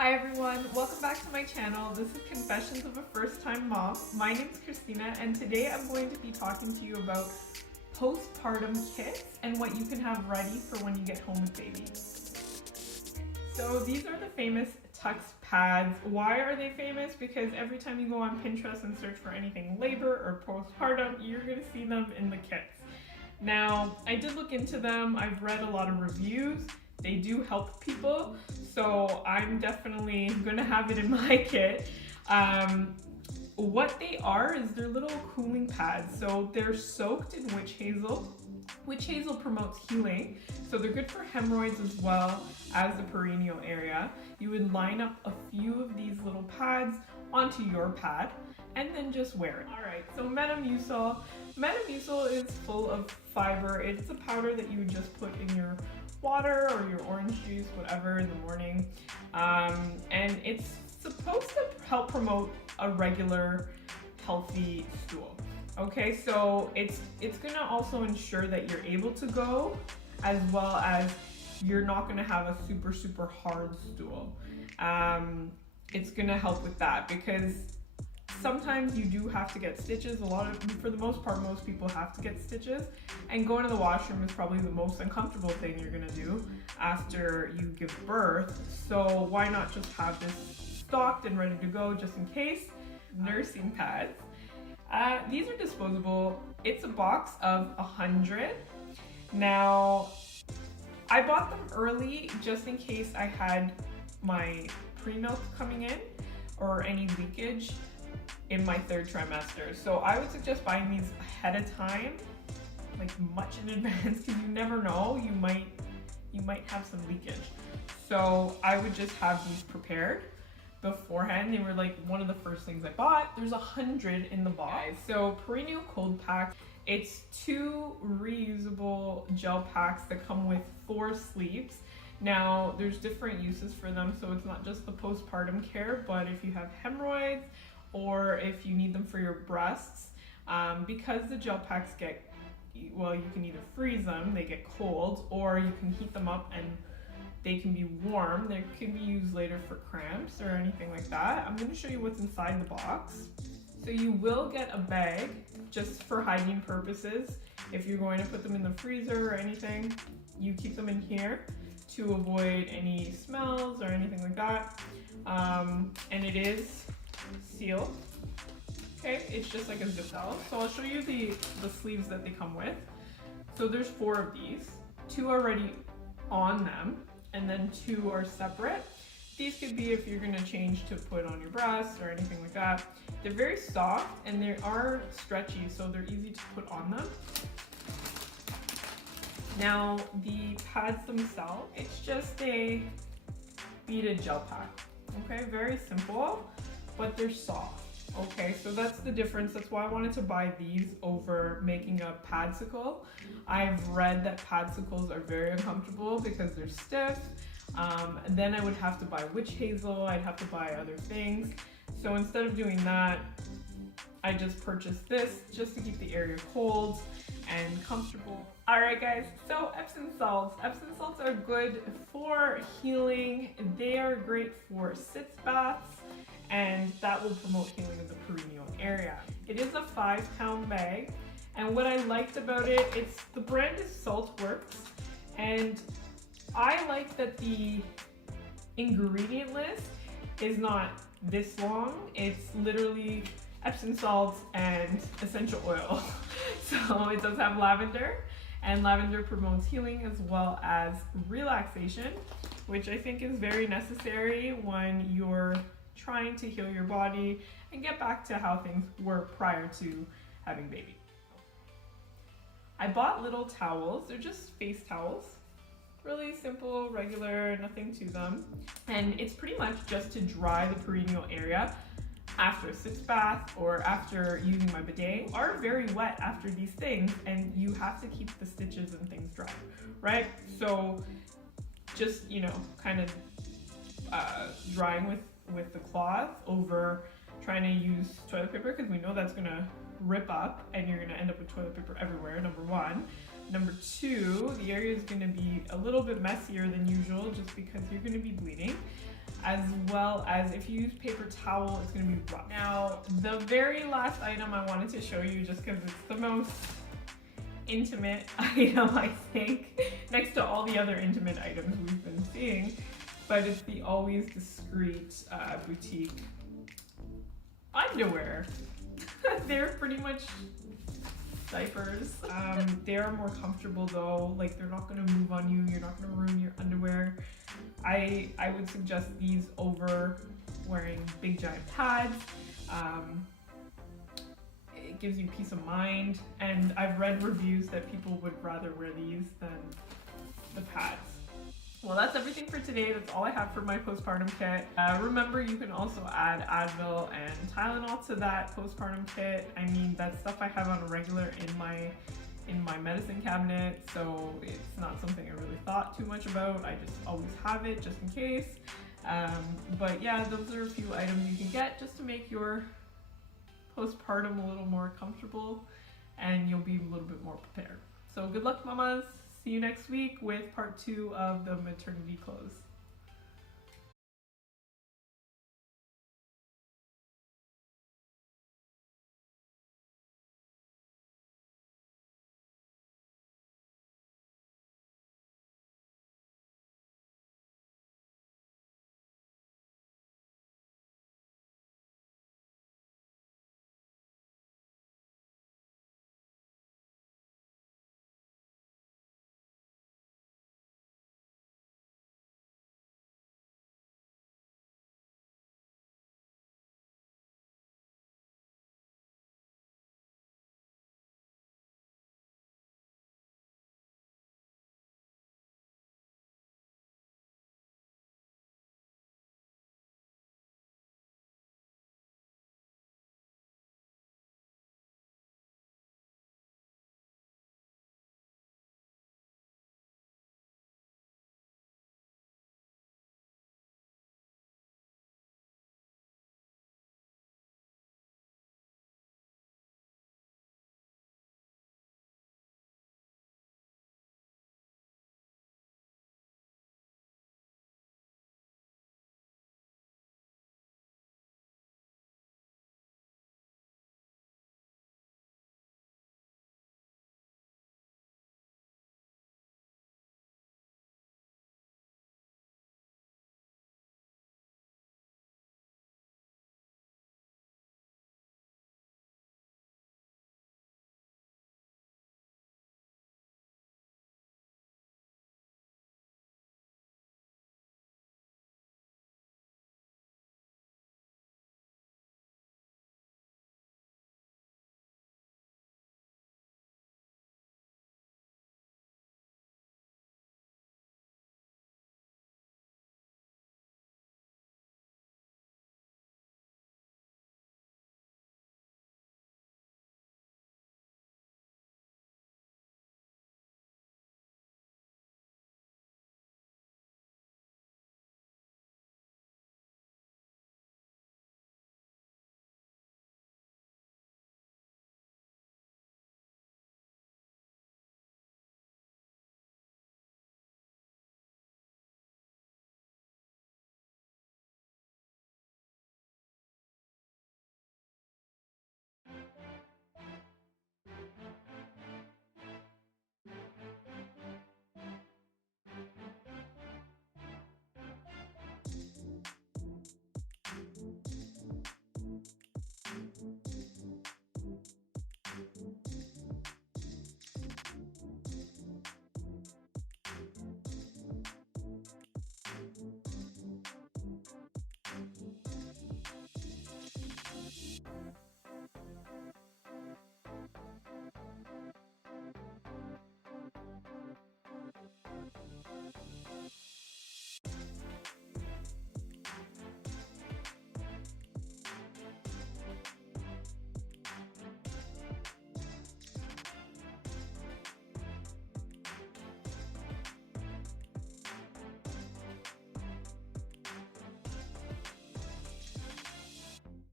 Hi everyone, welcome back to my channel. This is Confessions of a First-Time Mom. My name is Christina and today I'm going to be talking to you about postpartum kits and what you can have ready for when you get home with baby. So these are the famous Tux Pads. Why are they famous? Because every time you go on Pinterest and search for anything labor or postpartum, you're going to see them in the kits. Now, I did look into them. I've read a lot of reviews. They do help people, so I'm definitely gonna have it in my kit. What they are is they're little cooling pads. So they're soaked in witch hazel. Witch hazel promotes healing, so they're good for hemorrhoids as well as the perineal area. You would line up a few of these little pads onto your pad and then just wear it. All right, so Metamucil. Metamucil is full of fiber. It's a powder that you would just put in your water or your orange juice, whatever, in the morning. And it's supposed to help promote a regular, healthy stool. Okay, so it's gonna also ensure that you're able to go, as well as you're not gonna have a super hard stool. It's gonna help with that because sometimes you do have to get stitches. For the most part, most people have to get stitches, and going to the washroom is probably the most uncomfortable thing you're gonna do after you give birth. So why not just have this stocked and ready to go just in case? Nursing pads. These are disposable. It's a box of 100. Now, I bought them early just in case I had my pre-milk coming in or any leakage in my third trimester. So I would suggest buying these ahead of time, like much in advance, because you never know, you might have some leakage. So I would just have these prepared beforehand. They were like one of the first things I bought. There's 100 in the box. So Perennial cold pack, it's 2 reusable gel packs that come with 4 sleeves. Now there's different uses for them, so it's not just the postpartum care, but if you have hemorrhoids, or if you need them for your breasts, because the gel packs you can either freeze them, they get cold, or you can heat them up and they can be warm. They can be used later for cramps or anything like that. I'm going to show you what's inside the box. So you will get a bag just for hygiene purposes. If you're going to put them in the freezer or anything, you keep them in here to avoid any smells or anything like that. And it is sealed. Okay, it's just like a zip seal. So I'll show you the sleeves that they come with. So there's 4 of these. 2 are already on them, and then 2 are separate. These could be if you're gonna change to put on your breasts or anything like that. They're very soft and they are stretchy, so they're easy to put on them. Now the pads themselves, it's just a beaded gel pack. Okay, very simple, but they're soft. Okay, so that's the difference. That's why I wanted to buy these over making a padsicle. I've read that padsicles are very uncomfortable because they're stiff. Then I would have to buy witch hazel, I'd have to buy other things. So instead of doing that, I just purchased this just to keep the area cold and comfortable. Alright guys, so Epsom salts. Epsom salts are good for healing. They are great for sitz baths, and that will promote healing of the perineal area. It is a 5-pound bag, and what I liked about it, the brand is Saltworks, and I like that the ingredient list is not this long. It's literally Epsom salts and essential oil. So it does have lavender, and lavender promotes healing as well as relaxation, which I think is very necessary when you're trying to heal your body and get back to how things were prior to having baby. I bought little towels. They're just face towels. Really simple, regular, nothing to them. And it's pretty much just to dry the perineal area after a sitz bath or after using my bidet. You are very wet after these things, and you have to keep the stitches and things dry, right? So just, kind of drying with the cloth over trying to use toilet paper, because we know that's gonna rip up and you're gonna end up with toilet paper everywhere, number 1. Number 2, the area is gonna be a little bit messier than usual just because you're gonna be bleeding. as well as if you use paper towel, it's going to be rough. Now, the very last item I wanted to show you, just because it's the most intimate item, I think, next to all the other intimate items we've been seeing, but it's the Always Discreet boutique underwear. They're pretty much diapers. They are more comfortable though, like they're not going to move on you, you're not going to ruin your underwear. I would suggest these over wearing big giant pads. It gives you peace of mind, and I've read reviews that people would rather wear these than the pads. Well, that's everything for today. That's all I have for my postpartum kit. Remember, you can also add Advil and Tylenol to that postpartum kit. I mean, that's stuff I have on a regular in my medicine cabinet, so it's not something I really thought too much about. I just always have it just in case. But yeah, those are a few items you can get just to make your postpartum a little more comfortable, and you'll be a little bit more prepared. So good luck, mamas. See you next week with part 2 of the maternity clothes.